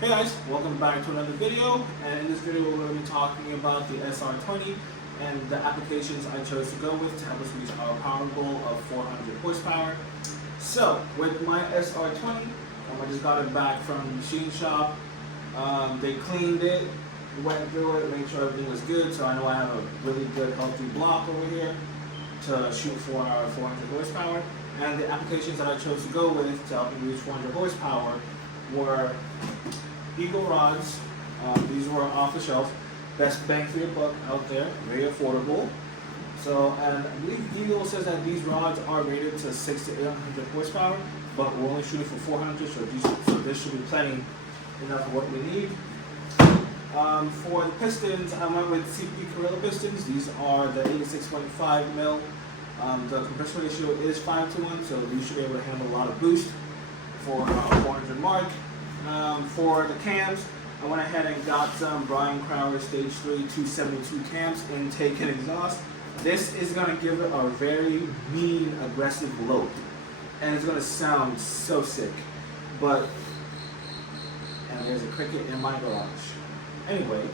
Hey guys, welcome back to another video, and in this video we're going to be talking about the SR20 and the applications I chose to go with to help us reach our power goal of 400 horsepower. So with my SR20, I just got it back from the machine shop. They cleaned it, went through it, made sure everything was good, so I know I have a really good healthy block over here to shoot for our 400 horsepower. And the applications that I chose to go with to help me reach 400 horsepower were Eagle rods. These were off the shelf, best bang for your buck out there, very affordable. So, and I believe Eagle says that these rods are rated to 600 to 800 horsepower, but we're only shooting for 400, so this should be plenty enough for what we need. For the pistons, I went with CP Gorilla pistons. These are the 86.5 mil. The compression ratio is 5:1, so these should be able to handle a lot of boost for 400 mark. For the cams, I went ahead and got some Brian Crowder Stage 3 272 cams, intake and exhaust. This is going to give it a very mean, aggressive load, and it's going to sound so sick. And there's a cricket in my garage. Anyway,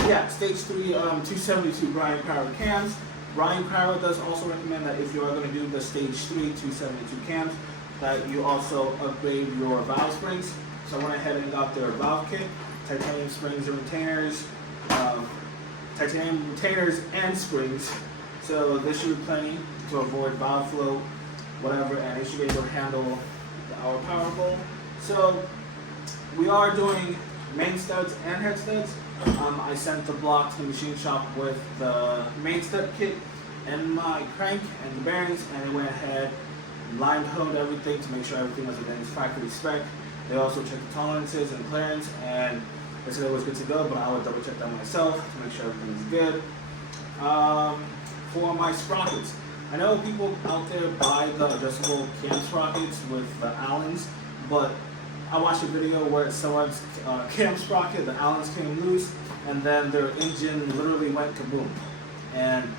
yeah, Stage 3 272 Brian Crowder cams. Brian Crowder does also recommend that if you are going to do the Stage 3 272 cams, that you also upgrade your valve springs. So I went ahead and got their valve kit, titanium springs and retainers, and springs. So this should be plenty to avoid valve flow, whatever, and it should be able to handle our power goal. So we are doing main studs and head studs. I sent the block to the machine shop with the main stud kit and my crank and the bearings, and they went ahead, line honed everything to make sure everything was within its factory spec. They also checked the tolerances and clearance, and they said it was good to go, but I would double check that myself to make sure everything is good. For my sprockets, I know people out there buy the adjustable cam sprockets with the Allens, but I watched a video where someone's cam sprocket, the Allens came loose, and then their engine literally went kaboom. And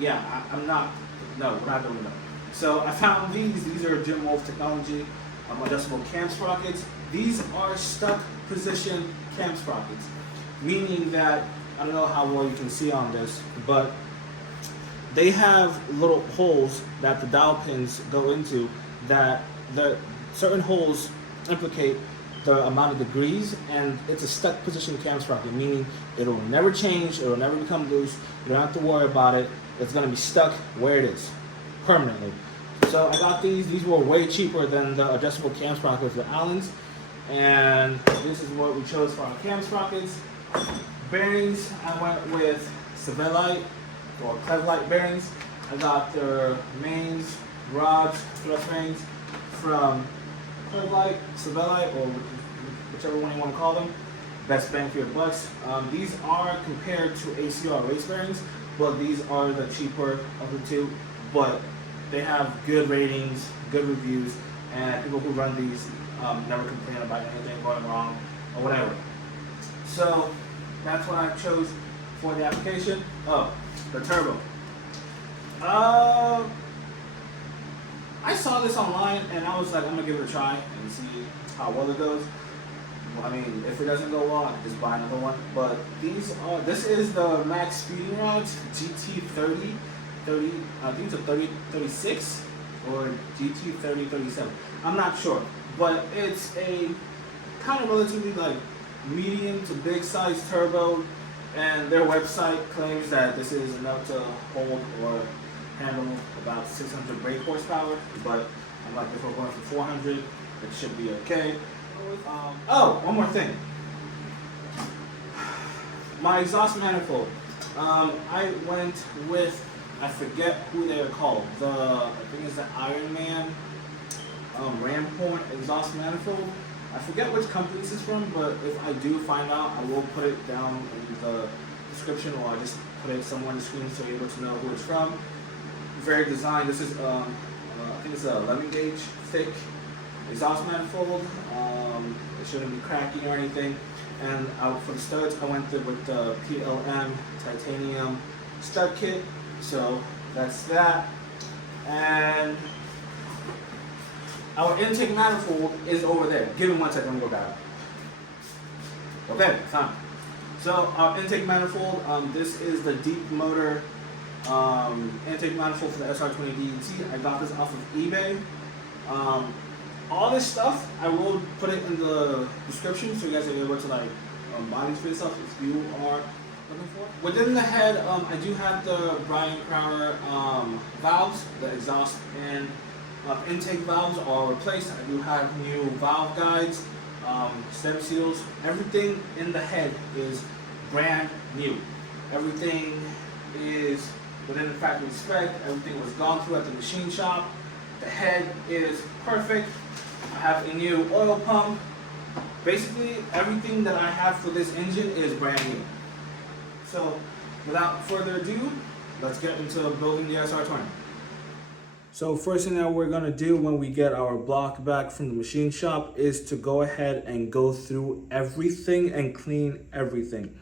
yeah, we're not doing that. So I found these are Jim Wolf Technology adjustable cam sprockets. These are stuck position cam sprockets, meaning that, I don't know how well you can see on this, but they have little holes that the dowel pins go into, that the certain holes implicate the amount of degrees, and it's a stuck position cam sprocket, meaning it'll never change, it'll never become loose, you don't have to worry about it, it's going to be stuck where it is permanently. So I got these were way cheaper than the adjustable cam sprockets with Allens, and this is what we chose for our cam sprockets. Bearings, I went with Savelite or Clevlite bearings. I got their mains, rods, thrust rings from Clevlite, Savelite, or whichever one you want to call them. Best bang for your bucks. These are compared to ACR race bearings, but these are the cheaper of the two, but they have good ratings, good reviews, and people who run these never complain about anything going wrong or whatever. So that's what I chose for the application. Oh, the turbo. I saw this online and I was like, I'm gonna give it a try and see how well it goes. I mean, if it doesn't go well, I can just buy another one. But this is the Max Speeding Rods GT30. I think it's a 3036 or GT3037. I'm not sure, but it's a kind of relatively like medium to big size turbo, and their website claims that this is enough to hold or handle about 600 brake horsepower. But I'm like, if we're going for 400, it should be okay. Oh, one more thing. My exhaust manifold. I went with, I forget who they are called. I think it's the Iron Man ram point exhaust manifold. I forget which company this is from, but if I do find out, I will put it down in the description, or I just put it somewhere on the screen so you're able to know who it's from. Very designed. This is I think it's a lemon gauge thick exhaust manifold. It shouldn't be cracking or anything. And for the studs, I went through with the PLM titanium stud kit. So that's that. And our intake manifold is over there. Give me one second, I'm gonna go grab it. Okay, time. So our intake manifold, this is the deep motor intake manifold for the SR20DET. I got this off of eBay. All this stuff, I will put it in the description so you guys are able to like buy these for yourself if you are looking for it. Within the head, I do have the Brian Crowder valves, the exhaust and intake valves are replaced. I do have new valve guides, stem seals. Everything in the head is brand new. Everything is within the factory spec. Everything was gone through at the machine shop. The head is perfect. I have a new oil pump. Basically, everything that I have for this engine is brand new. So, without further ado, let's get into building the SR20. So first thing that we're gonna do when we get our block back from the machine shop is to go ahead and go through everything and clean everything.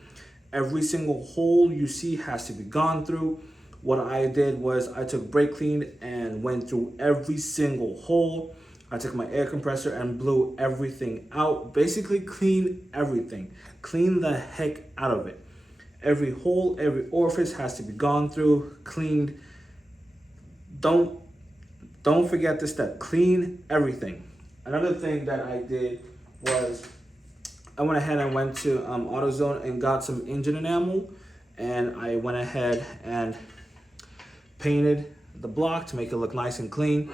Every single hole you see has to be gone through. What I did was I took brake clean and went through every single hole. I took my air compressor and blew everything out. Basically clean everything. Clean the heck out of it. Every hole, every orifice has to be gone through, cleaned. Don't forget this step, clean everything. Another thing that I did was I went ahead and went to AutoZone and got some engine enamel, and I went ahead and painted the block to make it look nice and clean.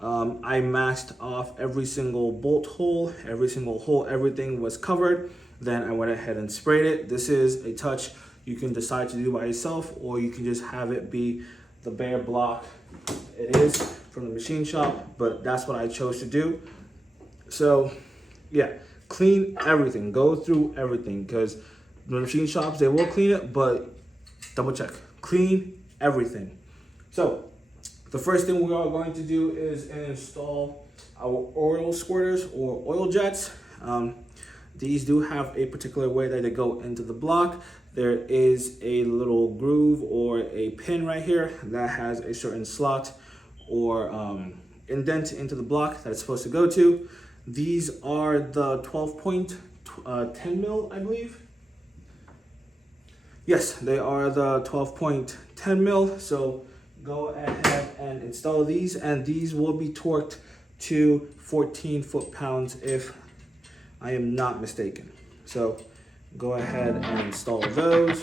I masked off every single bolt hole, everything was covered. Then I went ahead and sprayed it. This is a touch you can decide to do by yourself, or you can just have it be the bare block it is from the machine shop, but that's what I chose to do. So yeah, clean everything, go through everything, because the machine shops, they will clean it, but double check, clean everything. So the first thing we are going to do is install our oil squirters or oil jets. These do have a particular way that they go into the block. There is a little groove or a pin right here that has a certain slot or indent into the block that it's supposed to go to. These are the 12.10 mil, I believe. Yes, they are the 12.10 mil. So go ahead and install these, and these will be torqued to 14 foot-pounds if I am not mistaken. So go ahead and install those.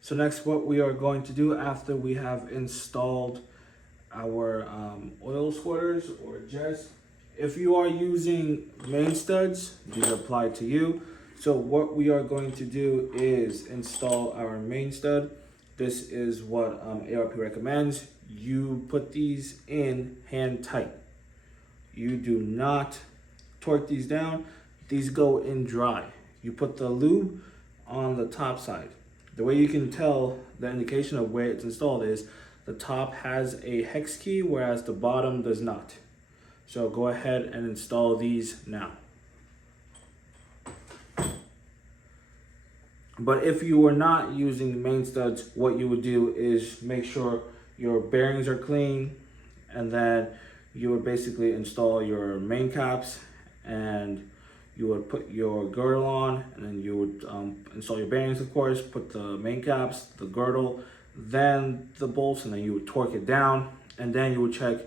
So next, what we are going to do after we have installed our oil squirters or jets, if you are using main studs, these apply to you. So what we are going to do is install our main stud. This is what ARP recommends. You put these in hand tight. You do not torque these down. These go in dry. You put the lube on the top side. The way you can tell the indication of where it's installed is the top has a hex key, whereas the bottom does not. So go ahead and install these now. But if you are not using main studs, what you would do is make sure your bearings are clean, and then you would basically install your main caps, and you would put your girdle on, and then you would install your bearings, of course, put the main caps, the girdle, then the bolts, and then you would torque it down, and then you would check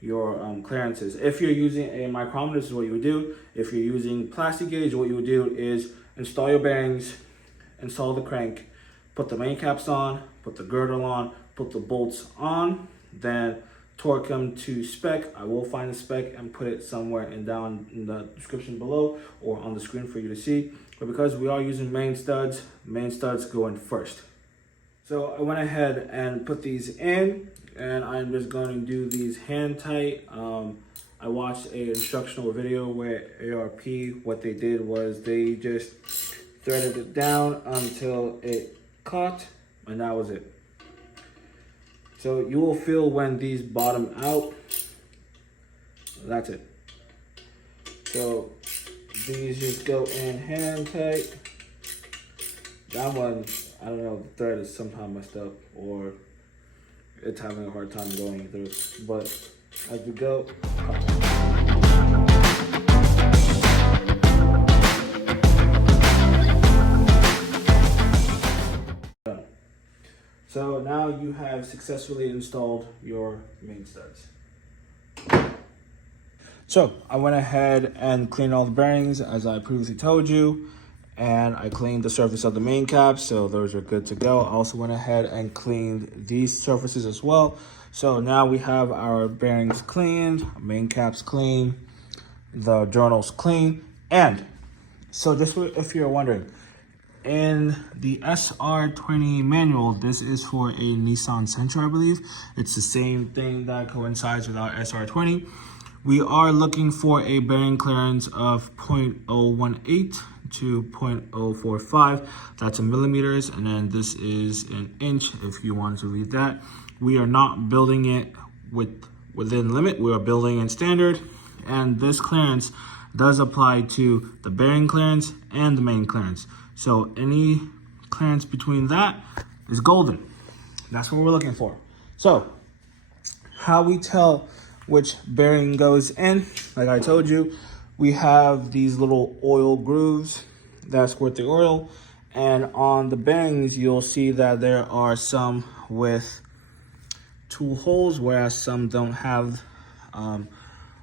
your clearances. If you're using a micrometer, this is what you would do. If you're using plastic gauge, what you would do is install your bearings, install the crank, put the main caps on, put the girdle on, put the bolts on, then torque them to spec. I will find the spec and put it somewhere down in the description below or on the screen for you to see. But because we are using main studs go in first. So I went ahead and put these in, and I'm just going to do these hand tight. I watched an instructional video where ARP, what they did was they just threaded it down until it caught, and that was it. So you will feel when these bottom out. That's it. So these just go in hand tight. That one, I don't know, the thread is somehow messed up or it's having a hard time going through. But as we go, so now you have successfully installed your main studs. So I went ahead and cleaned all the bearings as I previously told you, and I cleaned the surface of the main caps, so those are good to go. I also went ahead and cleaned these surfaces as well. So now we have our bearings cleaned, main caps clean, the journals clean. And so just if you're wondering, in the SR20 manual, this is for a Nissan Sentra, I believe. It's the same thing that coincides with our SR20. We are looking for a bearing clearance of 0.018 to 0.045. That's in millimeters, and then this is an inch if you want to read that. We are not building it within limit. We are building in standard, and this clearance does apply to the bearing clearance and the main clearance. So any clearance between that is golden. That's what we're looking for. So how we tell which bearing goes in, like I told you, we have these little oil grooves that squirt the oil, and on the bearings you'll see that there are some with 2 holes, whereas some don't have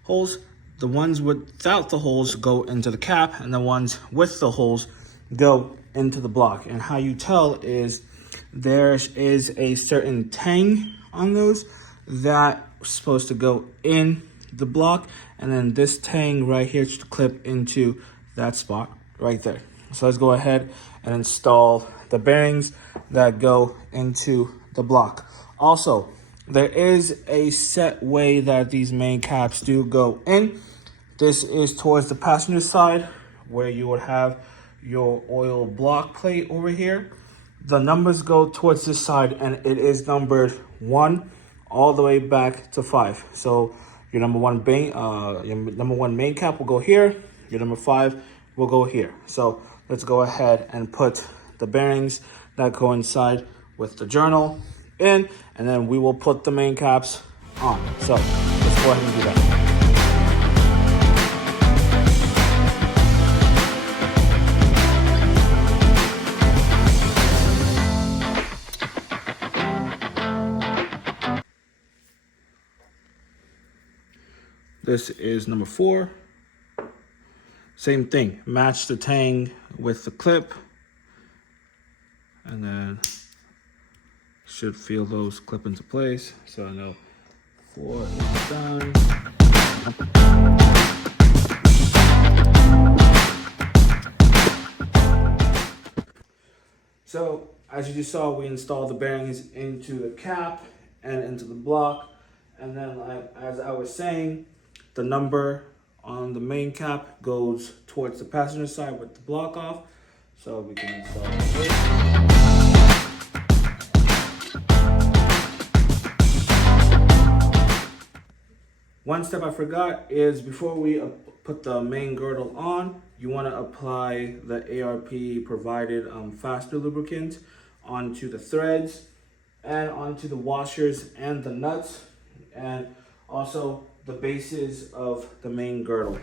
holes. The ones without the holes go into the cap, and the ones with the holes go into the block. And how you tell is there is a certain tang on those that supposed to go in the block, and then this tang right here should clip into that spot right there. So let's go ahead and install the bearings that go into the block. Also, there is a set way that these main caps do go in. This is towards the passenger side, where you would have your oil block plate over here. The numbers go towards this side, and it is numbered 1 all the way back to 5. So your number one main cap will go here. Your number 5 will go here. So let's go ahead and put the bearings that coincide with the journal in, and then we will put the main caps on. So let's go ahead and do that. This is number 4. Same thing, match the tang with the clip, and then should feel those clip into place. So I know 4 is done. So as you just saw, we installed the bearings into the cap and into the block, and then as I was saying, the number on the main cap goes towards the passenger side with the block off, so we can install it. One step I forgot is before we put the main girdle on, you want to apply the ARP provided faster lubricant onto the threads and onto the washers and the nuts, and also the bases of the main girdle.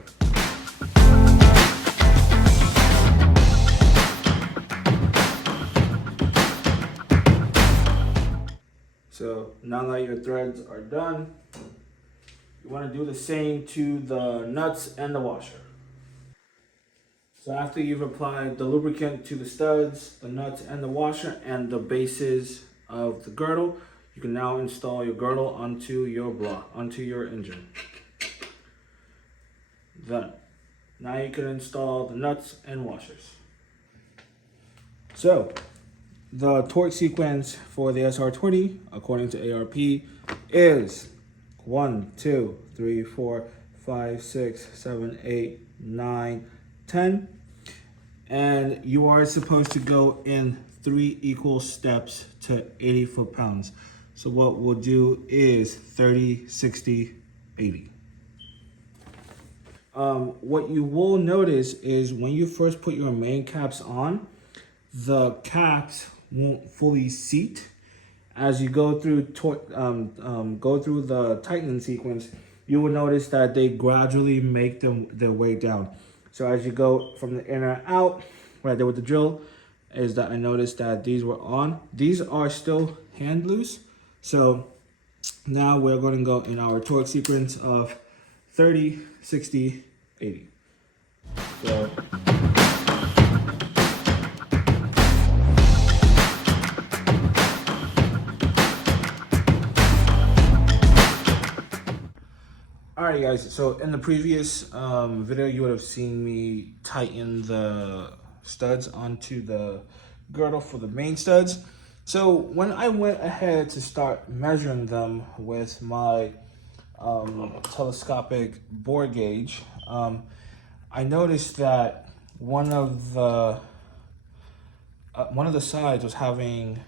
So now that your threads are done, you want to do the same to the nuts and the washer. So after you've applied the lubricant to the studs, the nuts and the washer, and the bases of the girdle, you can now install your girdle onto your block, onto your engine. Done. Now you can install the nuts and washers. So the torque sequence for the SR20, according to ARP, is 1, 2, 3, 4, 5, 6, 7, 8, 9, 10. And you are supposed to go in 3 equal steps to 80 foot-pounds. So what we'll do is 30, 60, 80. what you will notice is when you first put your main caps on, the caps won't fully seat. As you go through the tightening sequence, you will notice that they gradually make their way down. So as you go from the inner out, what I did with the drill is that I noticed that these were on. These are still hand loose. So now we're going to go in our torque sequence of 30, 60, 80. So alright guys, so in the previous video you would have seen me tighten the studs onto the girdle for the main studs. So when I went ahead to start measuring them with my telescopic bore gauge, I noticed that one of the sides was having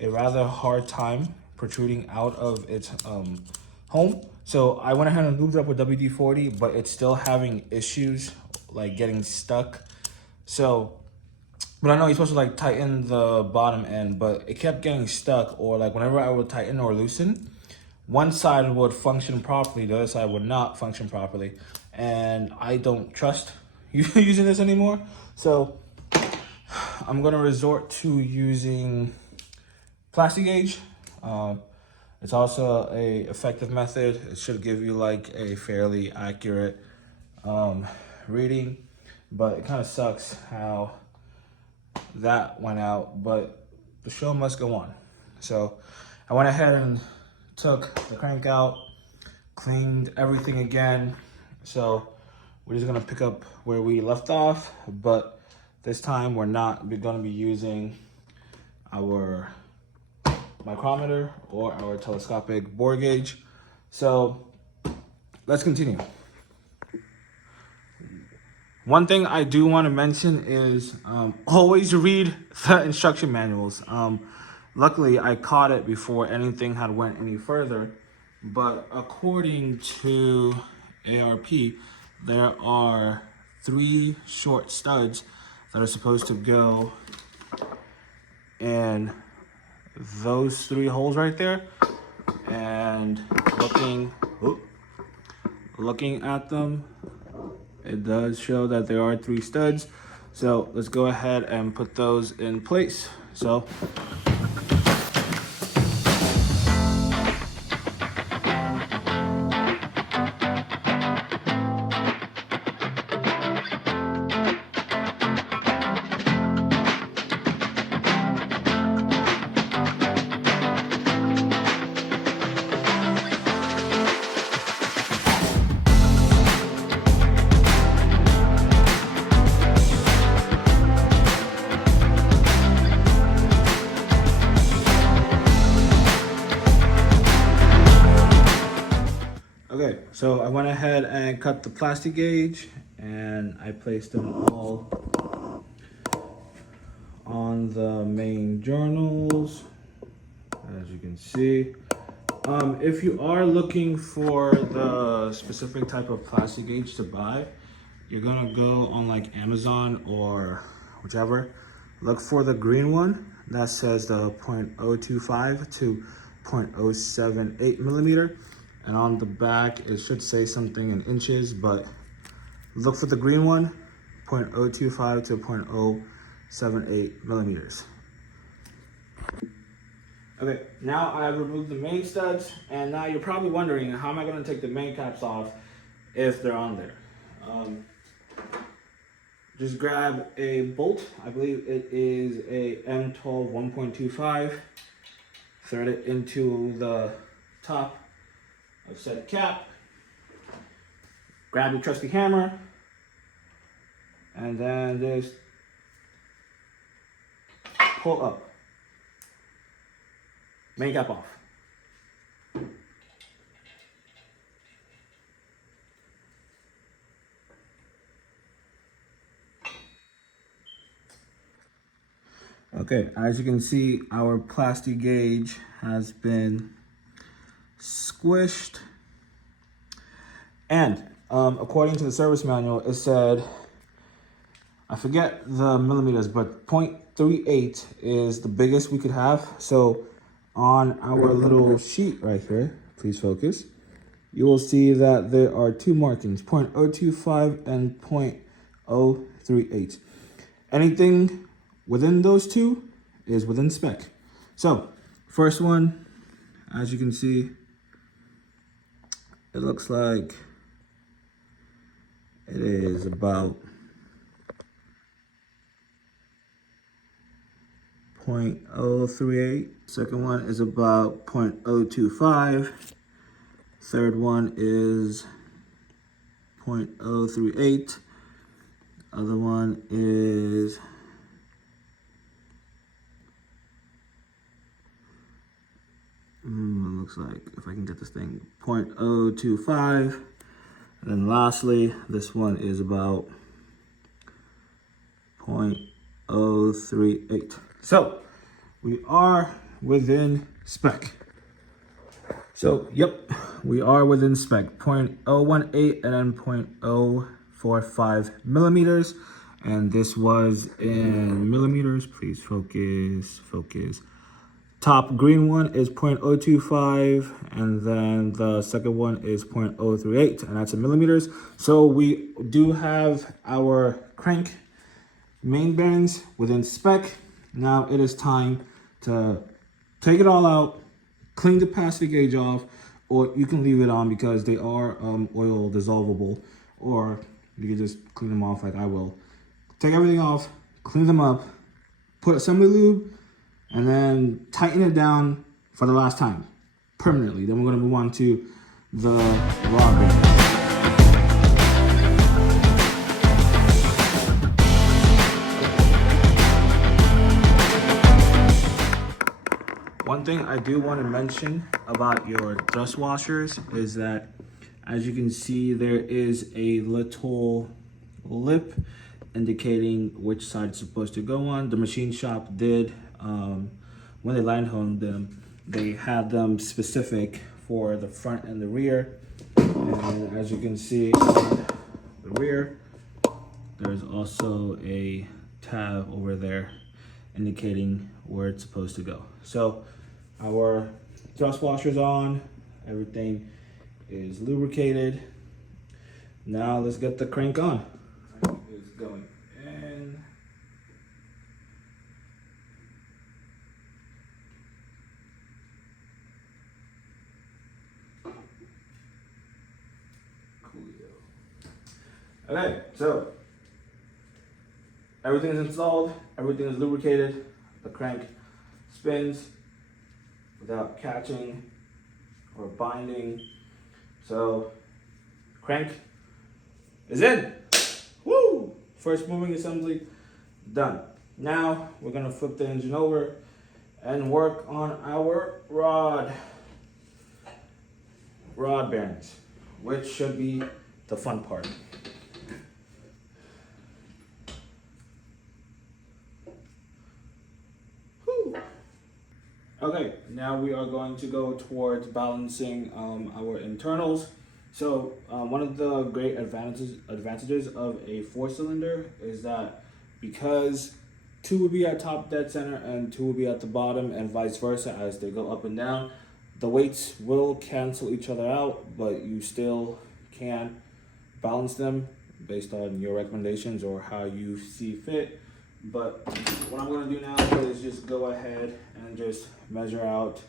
a rather hard time protruding out of its home. So I went ahead and lubed it up with WD-40, but it's still having issues like getting stuck. So, but I know you're supposed to like tighten the bottom end, but it kept getting stuck, or like whenever I would tighten or loosen, one side would function properly, the other side would not function properly. And I don't trust using this anymore. So I'm gonna resort to using plastic gauge. It's also a effective method. It should give you like a fairly accurate reading, but it kind of sucks how that went out, but the show must go on. So I went ahead and took the crank out, cleaned everything again. So we're just gonna pick up where we left off, but this time we're not gonna be using our micrometer or our telescopic bore gauge. So let's continue. One thing I do want to mention is always read the instruction manuals. Luckily I caught it before anything had went any further, but according to ARP, there are 3 short studs that are supposed to go in those 3 holes right there. And looking at them, it does show that there are 3 studs. So let's go ahead and put those in place. So okay, so I went ahead and cut the plastic gauge and I placed them all on the main journals, as you can see. If you are looking for the specific type of plastic gauge to buy, you're gonna go on like Amazon or whichever. Look for the green one that says the 0.025 to 0.078 millimeter. And on the back, it should say something in inches, but look for the green one, 0.025 to 0.078 millimeters. Okay, now I've removed the main studs, and now you're probably wondering, how am I gonna take the main caps off if they're on there? Just grab a bolt. I believe it is a M12 1.25. Thread it into the top of said cap. Grab your trusty hammer, and then just pull up. Main cap off. Okay, as you can see, our plastic gauge has been squished. And according to the service manual, it said, I forget the millimeters, but 0.38 is the biggest we could have. So on our little sheet right here, please focus, you will see that there are two markings, 0.025 and 0.038. Anything within those two is within spec. So first one, as you can see, it looks like it is about 0.038. Second one is about 0.025. Third one is 0.038. Other one is looks like, if I can get this thing, 0.025. And then lastly, this one is about 0.038. So we are within spec. So yep, we are within spec, 0.018 and then 0.045 millimeters. And this was in millimeters. Please focus, focus. Top green one is 0.025, and then the second one is 0.038, and that's in millimeters. So we do have our crank main bearings within spec. Now it is time to take it all out, clean the capacity gauge off, or you can leave it on because they are oil dissolvable, or you can just clean them off like I will. Take everything off, clean them up, put assembly lube, and then tighten it down for the last time, permanently. Then we're gonna move on to the rod bearing. One thing I do want to mention about your thrust washers is that, as you can see, there is a little lip indicating which side it's supposed to go on. The machine shop did, when they line honed them, they had them specific for the front and the rear. And as you can see on the rear, there's also a tab over there indicating where it's supposed to go. So our thrust washer's on, everything is lubricated. Now let's get the crank on. It's going in. Okay, so everything is installed, everything is lubricated, the crank spins without catching or binding. So crank is in. Woo! First moving assembly done. Now we're gonna flip the engine over and work on our rod bearings, which should be the fun part. Okay, now we are going to go towards balancing our internals. So one of the great advantages of a 4-cylinder is that because 2 will be at top dead center and 2 will be at the bottom and vice versa as they go up and down, the weights will cancel each other out, but you still can balance them based on your recommendations or how you see fit. But what I'm going to do now is just go ahead and just measure out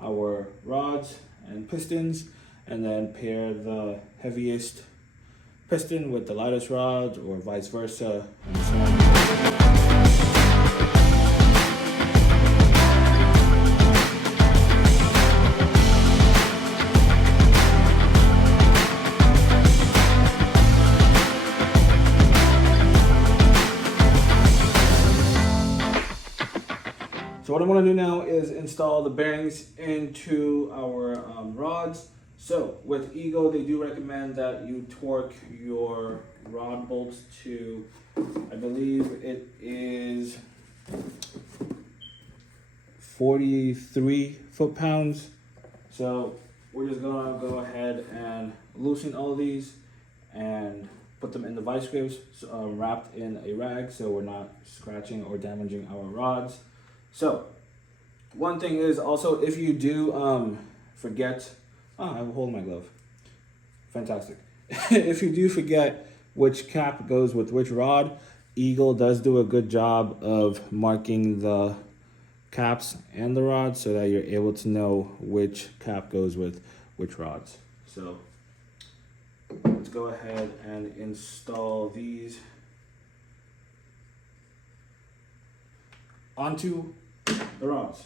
our rods and pistons, and then pair the heaviest piston with the lightest rods, or vice versa, and so on. So what I'm going to do now is install the bearings into our rods. So with Ego, they do recommend that you torque your rod bolts to, I believe it is 43 foot-pounds. So we're just going to go ahead and loosen all these and put them in the vice grips, wrapped in a rag so we're not scratching or damaging our rods. So one thing is also, if you do forget, I have a hole in my glove. Fantastic. If you do forget which cap goes with which rod, Eagle does do a good job of marking the caps and the rods so that you're able to know which cap goes with which rods. So let's go ahead and install these onto the rods.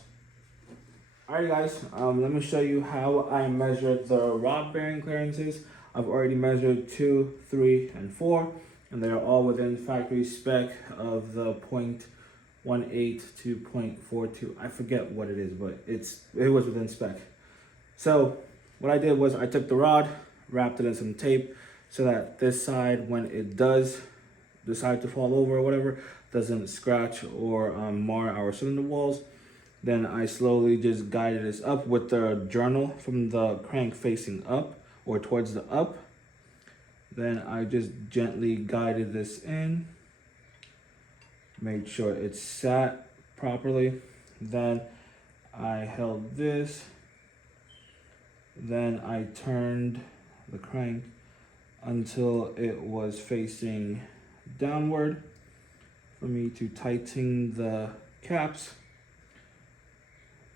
Alright guys, let me show you how I measured the rod bearing clearances. I've already measured 2, 3, and 4, and they are all within factory spec of the 0.18 to 0.42. I forget what it is, but it was within spec. So what I did was I took the rod, wrapped it in some tape so that this side, when it does decide to fall over or whatever, doesn't scratch or mar our cylinder walls. Then I slowly just guided this up with the journal from the crank facing up or towards the up. Then I just gently guided this in, made sure it sat properly. Then I held this. Then I turned the crank until it was facing downward for me to tighten the caps.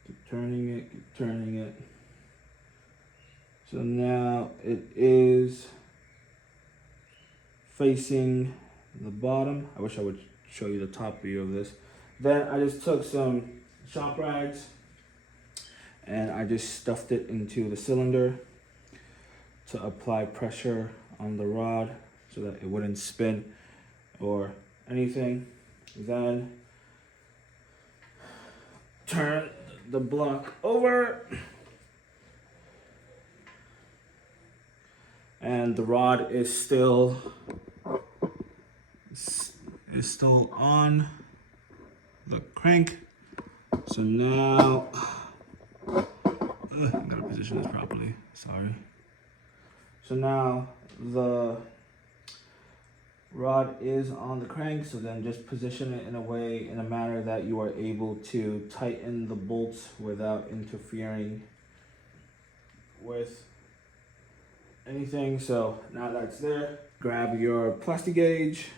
Keep turning it. So now it is facing the bottom. I wish I would show you the top view of this. Then I just took some shop rags and I just stuffed it into the cylinder to apply pressure on the rod so that it wouldn't spin or anything. Then turn the block over and the rod is still on the crank. So now I gotta position this properly, sorry. So now the rod is on the crank, so then just position it in a manner that you are able to tighten the bolts without interfering with anything. So now that's there, grab your plastic gauge,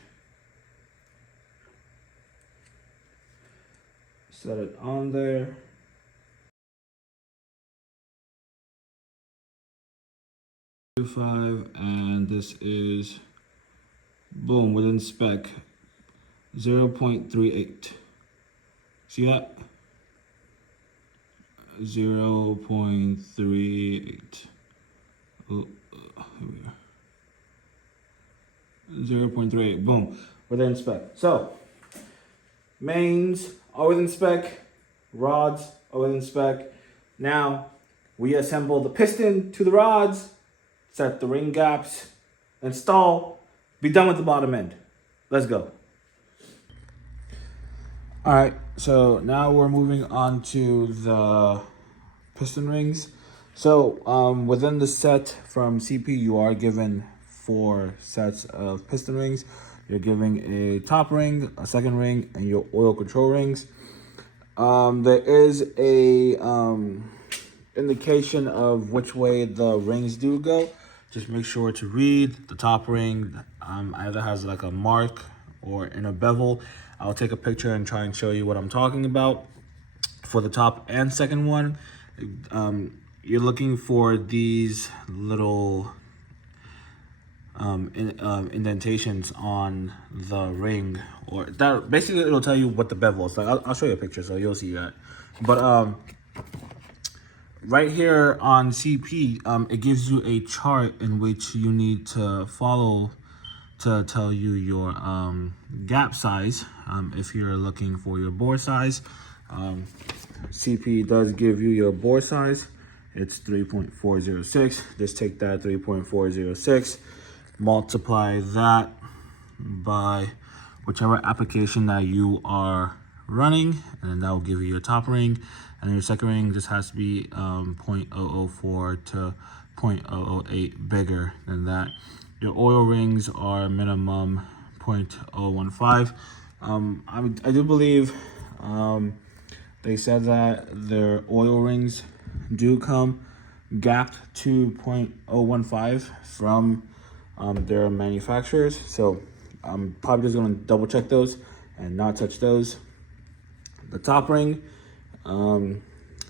set it on there. And this is, boom, within spec, 0.38. See that? 0.38. Oh, here we are. 0.38, boom, within spec. So, mains are within spec, rods are within spec. Now, we assemble the piston to the rods, set the ring gaps, install, be done with the bottom end. Let's go. All right, so now we're moving on to the piston rings. So within the set from CP, you are given 4 sets of piston rings. You're giving a top ring, a second ring, and your oil control rings. There is a indication of which way the rings do go. Just make sure to read the top ring. Either has like a mark or in a bevel. I'll take a picture and try and show you what I'm talking about. For the top and second one, you're looking for these little indentations on the ring, or that basically it'll tell you what the bevel is like. I'll show you a picture so you'll see that. But right here on CP, it gives you a chart in which you need to follow to tell you your gap size. If you're looking for your bore size, CP does give you your bore size. It's 3.406. Just take that 3.406, multiply that by whichever application that you are running, and then that will give you your top ring. And your second ring just has to be 0.004 to 0.008 bigger than that. Your oil rings are minimum 0.015. I do believe they said that their oil rings do come gapped to 0.015 from their manufacturers. So I'm probably just going to double check those and not touch those. The top ring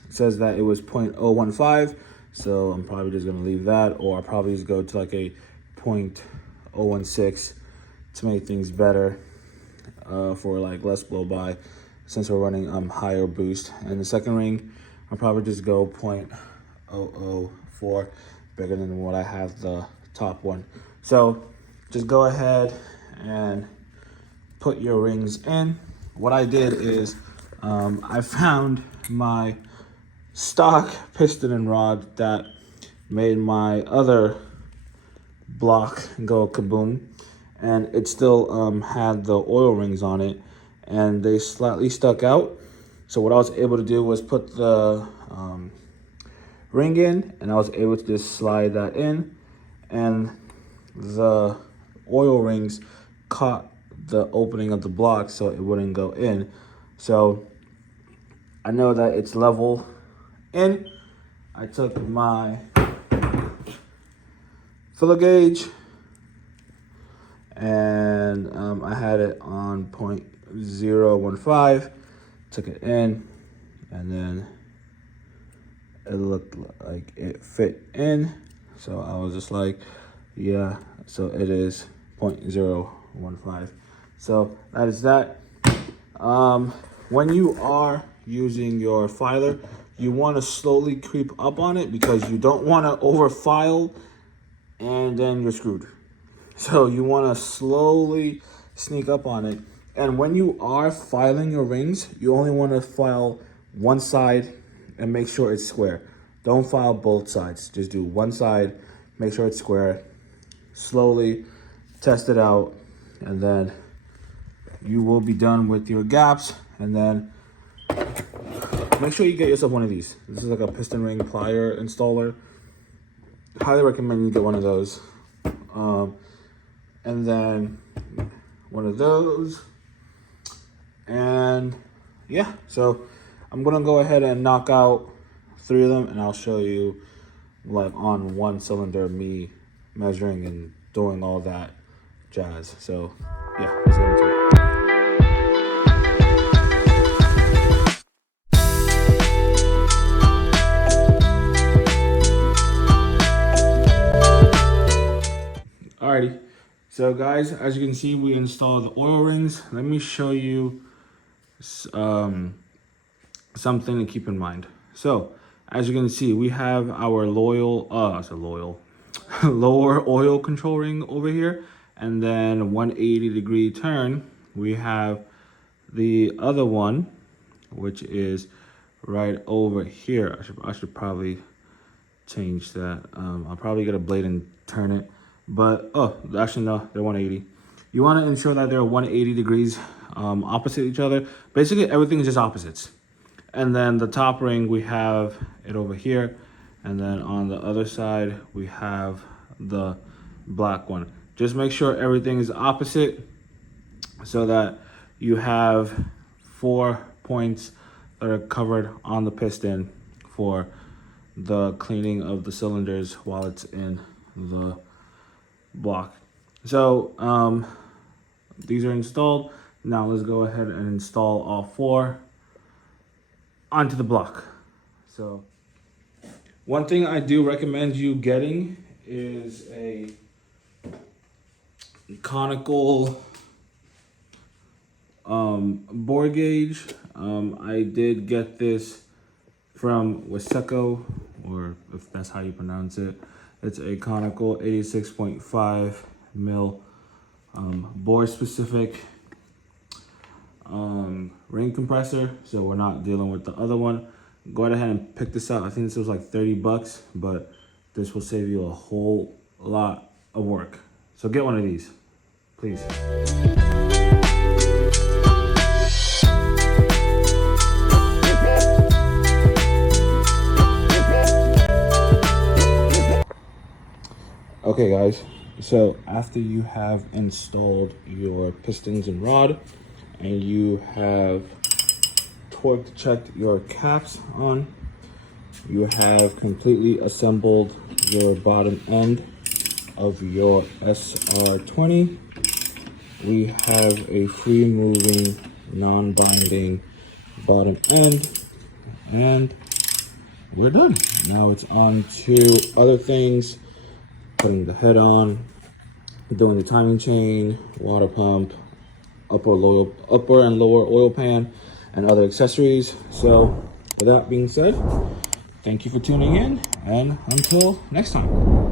says that it was 0.015, so I'm probably just going to leave that, or I'll probably just go to like a 0.016 to make things better for like less blow by, since we're running higher boost. And the second ring, I'll probably just go 0.004, bigger than what I have the top one. So just go ahead and put your rings in. What I did is I found my stock piston and rod that made my other block go kaboom, and it still had the oil rings on it, and they slightly stuck out. So what I was able to do was put the ring in, and I was able to just slide that in, and the oil rings caught the opening of the block so it wouldn't go in. So I know that it's level in. I took my filler gauge and I had it on 0.015, took it in, and then it looked like it fit in. So I was just like, yeah, so it is 0.015. So that is that. When you are using your filer, you want to slowly creep up on it, because you don't want to over file and then you're screwed. So you want to slowly sneak up on it. And when you are filing your rings, you only want to file one side and make sure it's square. Don't file both sides. Just do one side, make sure it's square. Slowly test it out, and then you will be done with your gaps. And then make sure you get yourself one of these. This is like a piston ring plier installer. Highly recommend you get one of those. And then one of those. And yeah, so I'm gonna go ahead and knock out 3 of them, and I'll show you like on one cylinder me measuring and doing all that jazz. So yeah, let's get into it. Alrighty, so guys, as you can see, we installed the oil rings. Let me show you something to keep in mind. So as you can see, we have our lower oil control ring over here, and then 180-degree turn. We have the other one, which is right over here. I should probably change that. I'll probably get a blade and turn it. But, oh, actually, no, they're 180. You want to ensure that they're 180 degrees opposite each other. Basically, everything is just opposites. And then the top ring, we have it over here. And then on the other side, we have the black one. Just make sure everything is opposite so that you have 4 points that are covered on the piston for the cleaning of the cylinders while it's in the block. So these are installed. Now let's go ahead and install all 4 onto the block. So one thing I do recommend you getting is a conical bore gauge. I did get this from Waseco, or if that's how you pronounce it. It's a conical 86.5 mil bore specific ring compressor, so we're not dealing with the other one. Go ahead and pick this up. I think this was like 30 bucks, but this will save you a whole lot of work. So get one of these, please. Okay guys, So after you have installed your pistons and rod and you have torque checked your caps on, you have completely assembled your bottom end of your SR20. We have a free moving, non-binding bottom end, and we're done. Now it's on to other things, putting the head on, doing the timing chain, water pump, upper and lower oil pan, and other accessories. So with that being said, thank you for tuning in, and until next time.